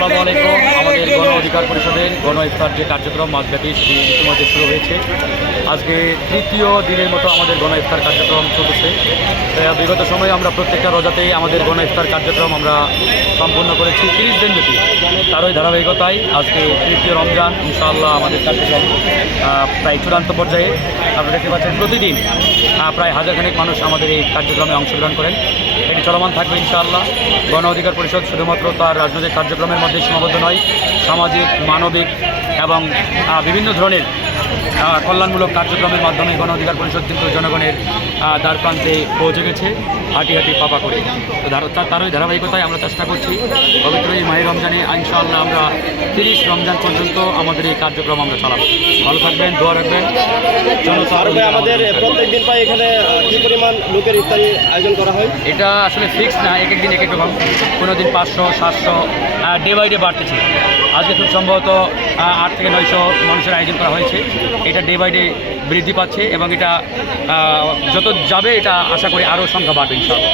আসসালামু আলাইকুম। আমাদের গণ অধিকার পরিষদের গণ ইফতার যে কার্যক্রম মাসব্যাপী সেটি ইতিমধ্যে শুরু হয়েছে। আজকে তৃতীয় দিনের মতো আমাদের গণ ইফতার কার্যক্রম চলছে। বিগত সময়ে আমরা প্রত্যেকটা রোজাতেই আমাদের গণ ইফতার কার্যক্রম আমরা সম্পূর্ণ করেছি 30 দিন ব্যাপী। তারই ধারাবাহিকতায় আজকে তৃতীয় রমজান ইনশাআল্লাহ আমাদের কার্যক্রম প্রায় চূড়ান্ত পর্যায়ে। আপনারা দেখতে পাচ্ছেন প্রতিদিন প্রায় হাজারখানেক মানুষ আমাদের এই কার্যক্রমে অংশগ্রহণ করেন। এটি চলমান থাকবে ইনশাআল্লাহ। গণ অধিকার পরিষদ শুধুমাত্র তার রাজনৈতিক কার্যক্রমের মধ্যে সীমাবদ্ধ নয়, সামাজিক, মানবিক এবং বিভিন্ন ধরনের কল্যাণমূলক কার্যক্রমের মাধ্যমে গণ অধিকার পরিষদ কিন্তু জনগণের দ্বার প্রান্তে পৌঁছে গেছে হাঁটি হাঁটি পাপা করে। তো তারই ধারাবাহিকতায় আমরা চেষ্টা করছি পবিত্র এই মাহে রমজানে ইনশাআল্লাহ আমরা 30 রমজান পর্যন্ত আমাদের এই কার্যক্রম আমরা চালাবো। ভালো থাকবেন, দোয়া রাখবেন। আমাদের প্রত্যেক দিন প্রায় এখানে কি পরিমাণ লোকের ইফতারি আয়োজন করা হয়? এটা আসলে ফিক্স না, এক একদিন এক এক রকম। কোনো দিন 500, 700 ডে বাই ডে বাড়তেছে। আজকে খুব সম্ভবত 8 থেকে 900 মানুষের আয়োজন করা হয়েছে। এটা ডে বাই ডে বৃদ্ধি পাচ্ছে এবং এটা যত যাবে এটা আশা করি আরও সংখ্যা বাড়বে ইনশাআল্লাহ।